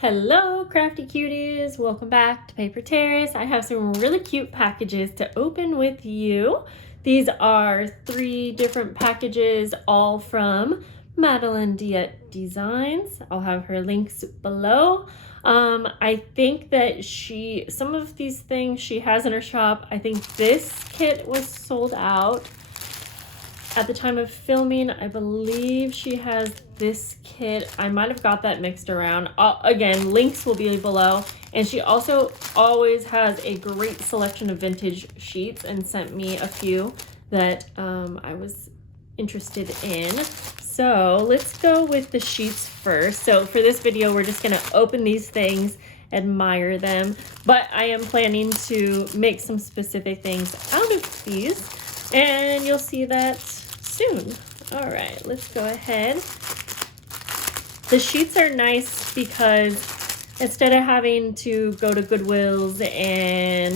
Hello, crafty cuties! Welcome back to Paper Terrace. I have some really cute packages to open with you. These are 3 different packages, all from Madeline Diet Designs. I'll have her links below. I think that some of these things she has in her shop. I think this kit was sold out at the time of filming. I believe she has this kit. I might have got that mixed around. Again, links will be below. And she also always has a great selection of vintage sheets and sent me a few that I was interested in. So let's go with the sheets first. So for this video, we're just gonna open these things, admire them, but I am planning to make some specific things out of these, and you'll see that soon. All right, let's go ahead. The sheets are nice because instead of having to go to Goodwills and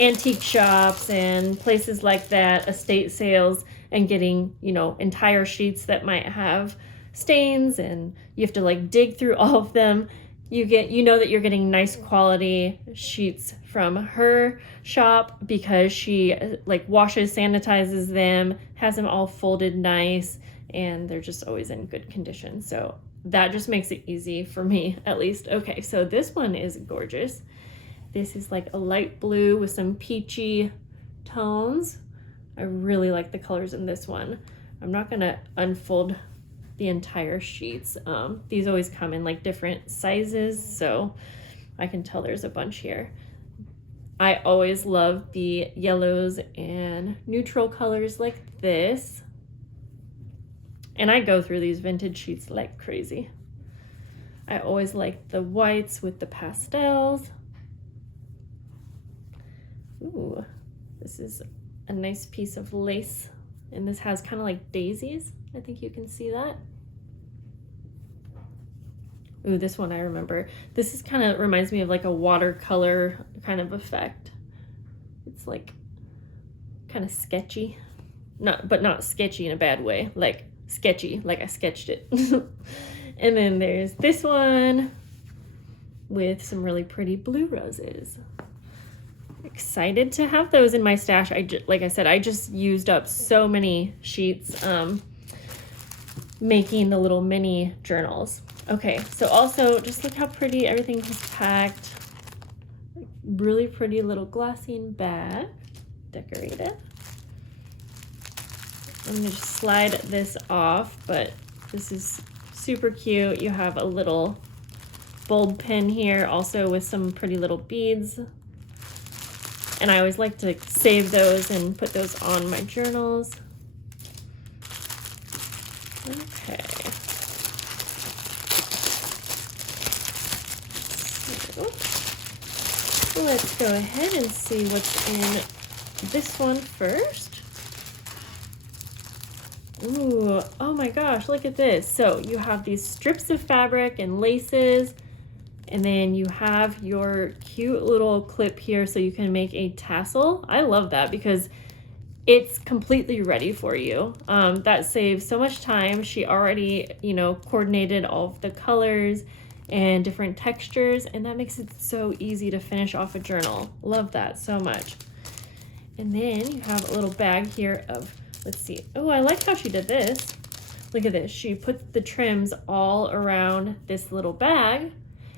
antique shops and places like that, estate sales, and getting, entire sheets that might have stains and you have to like dig through all of them, you know that you're getting nice quality sheets from her shop because she like washes, sanitizes them, has them all folded nice, and they're just always in good condition. So that just makes it easy for me, at least. Okay, so this one is gorgeous. This is like a light blue with some peachy tones. I really like the colors in this one. I'm not gonna unfold the entire sheets. These always come in like different sizes, so I can tell there's a bunch here. I always love the yellows and neutral colors like this. And I go through these vintage sheets like crazy. I always like the whites with the pastels. Ooh, this is a nice piece of lace, and this has kind of like daisies. I think you can see that. Ooh, this one I remember. This is kind of reminds me of like a watercolor kind of effect. It's like kind of sketchy, but not sketchy in a bad way, like sketchy, like I sketched it. And then there's this one with some really pretty blue roses. Excited to have those in my stash. Like I said, I just used up so many sheets making the little mini journals. Okay, so also just look how pretty everything is packed. Really pretty little glassine bag, decorated. I'm gonna just slide this off, but this is super cute. You have a little bulb pin here, also with some pretty little beads. And I always like to save those and put those on my journals. Okay. So let's go ahead and see what's in this one first. Ooh, oh my gosh, look at this. So you have these strips of fabric and laces, and then you have your cute little clip here so you can make a tassel. I love that because it's completely ready for you. That saves so much time. She already, coordinated all of the colors and different textures, and that makes it so easy to finish off a journal. Love that so much. And then you have a little bag here of, let's see. Oh, I like how she did this. Look at this. She put the trims all around this little bag.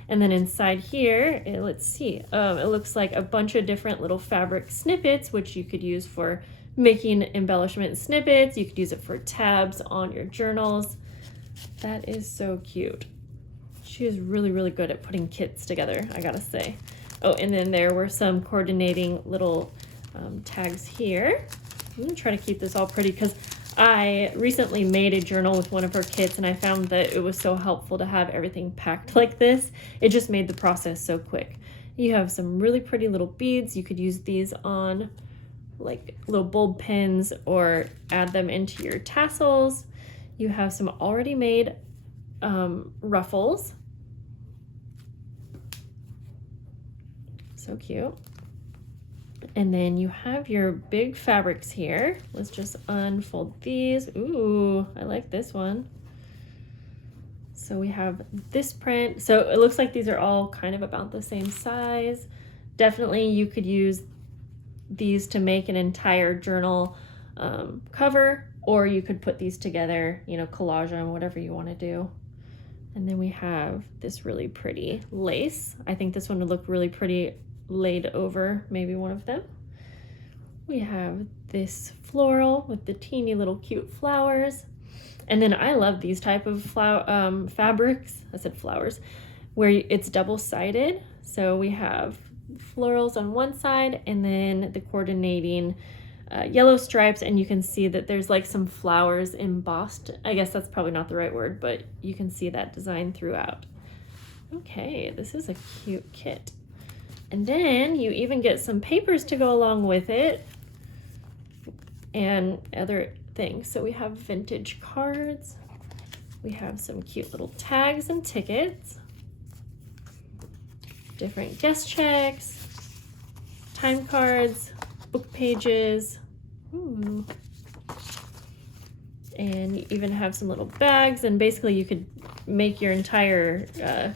And then inside here, let's see, it looks like a bunch of different little fabric snippets, which you could use for making embellishment snippets. You could use it for tabs on your journals. That is so cute. She is really, really good at putting kits together, I gotta say. Oh, and then there were some coordinating little tags here. I'm gonna try to keep this all pretty because I recently made a journal with one of her kits, and I found that it was so helpful to have everything packed like this. It just made the process so quick. You have some really pretty little beads. You could use these on like little bulb pins or add them into your tassels. You have some already made ruffles. So cute. And then you have your big fabrics here. Let's just unfold these. Ooh, I like this one. So we have this print. So it looks like these are all kind of about the same size. Definitely you could use these to make an entire journal cover, or you could put these together, you know, collage on, whatever you want to do. And then we have this really pretty lace. I think this one would look really pretty laid over maybe one of them. We have this floral with the teeny little cute flowers. And then I love these type of fabrics. I said flowers, where it's double-sided. So we have florals on one side and then the coordinating yellow stripes, and you can see that there's like some flowers embossed. I guess that's probably not the right word, but you can see that design throughout. Okay, this is a cute kit. And then you even get some papers to go along with it and other things. So we have vintage cards. We have some cute little tags and tickets, different guest checks, time cards, book pages. Ooh. And you even have some little bags, and basically you could make your entire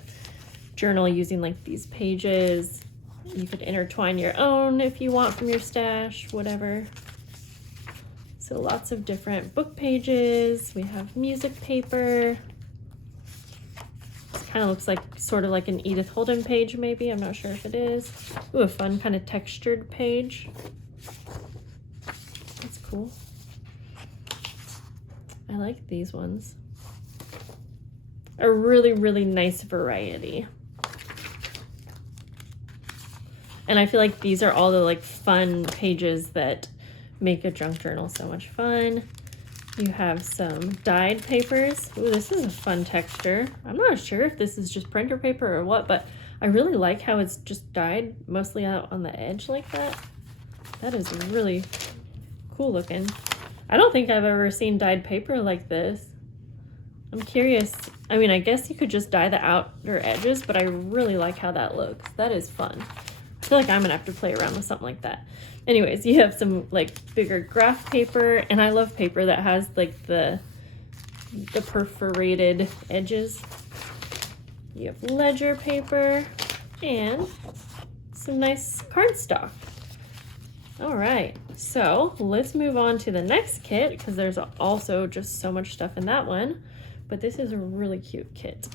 journal using like these pages. You could intertwine your own if you want from your stash, whatever. So lots of different book pages. We have music paper. This kind of looks like sort of like an Edith Holden page maybe. I'm not sure if it is. Ooh, a fun kind of textured page. That's cool. I like these ones. A really, really nice variety. And I feel like these are all the like fun pages that make a junk journal so much fun. You have some dyed papers. Ooh, this is a fun texture. I'm not sure if this is just printer paper or what, but I really like how it's just dyed mostly out on the edge like that. That is really cool looking. I don't think I've ever seen dyed paper like this. I'm curious. I mean, I guess you could just dye the outer edges, but I really like how that looks. That is fun. I feel like I'm gonna have to play around with something like that. Anyways, you have some like bigger graph paper, and I love paper that has like the perforated edges. You have ledger paper and some nice cardstock. All right, so let's move on to the next kit because there's also just so much stuff in that one, but this is a really cute kit.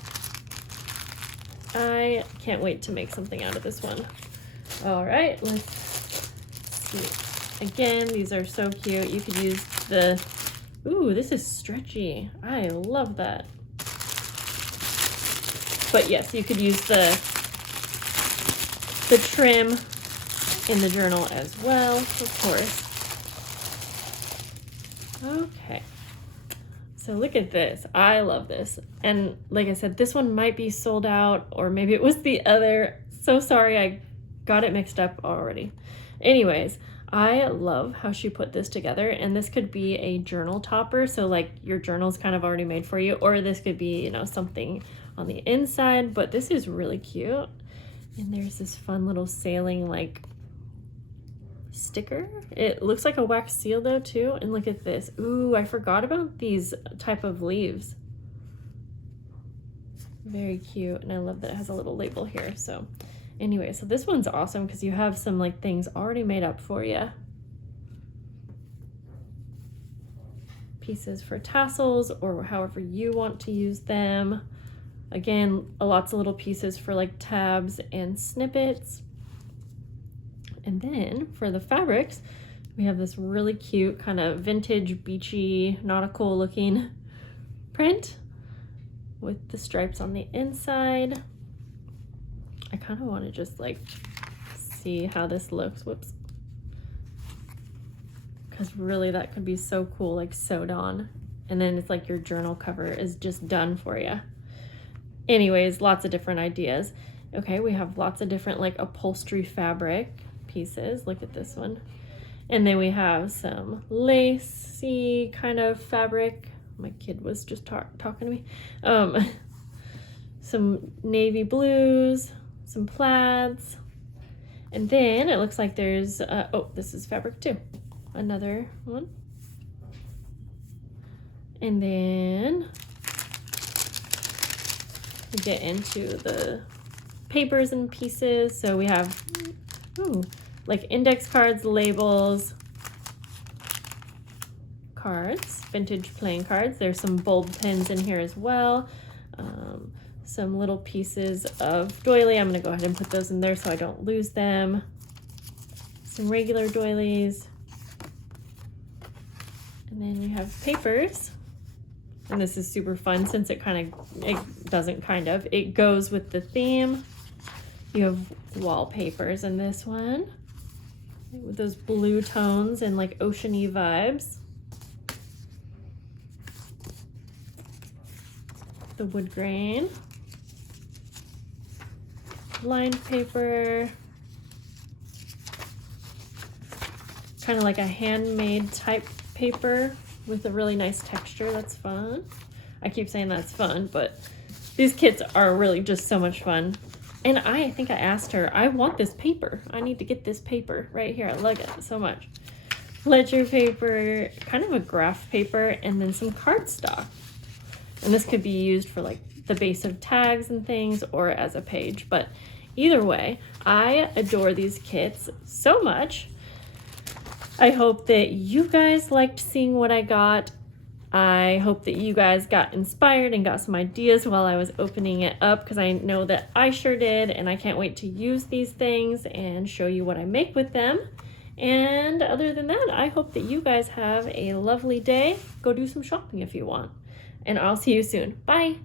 I can't wait to make something out of this one. All right, let's see. Again, these are so cute. You could use the, ooh, this is stretchy. I love that. But yes, you could use the trim in the journal as well, of course. Okay, so look at this. I love this. And like I said, this one might be sold out, or maybe it was the other. So sorry, I got it mixed up already. Anyways, I love how she put this together, and this could be a journal topper. So like your journal's kind of already made for you, or this could be, you know, something on the inside, but this is really cute. And there's this fun little sailing like sticker. It looks like a wax seal though too. And look at this. Ooh, I forgot about these type of leaves. Very cute. And I love that it has a little label here. So anyway, so this one's awesome because you have some like things already made up for you. Pieces for tassels or however you want to use them. Again, lots of little pieces for like tabs and snippets. And then for the fabrics, we have this really cute kind of vintage, beachy, nautical looking print with the stripes on the inside. I kind of want to just like see how this looks. Whoops. Because really that could be so cool, like sewed on. And then it's like your journal cover is just done for you. Anyways, lots of different ideas. Okay, we have lots of different like upholstery fabric pieces. Look at this one. And then we have some lacy kind of fabric. My kid was just talking to me. Some navy blues, some plaids. And then it looks like there's, oh, this is fabric too. Another one. And then We get into the papers and pieces. So we have like index cards, labels, cards, vintage playing cards. There's some bulb pins in here as well. Some little pieces of doily. I'm going to go ahead and put those in there so I don't lose them. Some regular doilies. And then you have papers. And this is super fun since it goes with the theme. You have wallpapers in this one with those blue tones and like oceany vibes. The wood grain. Lined paper. Kind of like a handmade type paper with a really nice texture. That's fun. I keep saying that's fun, but these kits are really just so much fun. And I think I asked her, I want this paper. I need to get this paper right here. I love it so much. Ledger paper, kind of a graph paper, and then some cardstock. And this could be used for like the base of tags and things or as a page. But either way, I adore these kits so much. I hope that you guys liked seeing what I got. I hope that you guys got inspired and got some ideas while I was opening it up, because I know that I sure did, and I can't wait to use these things and show you what I make with them. And other than that, I hope that you guys have a lovely day. Go do some shopping if you want. And I'll see you soon. Bye!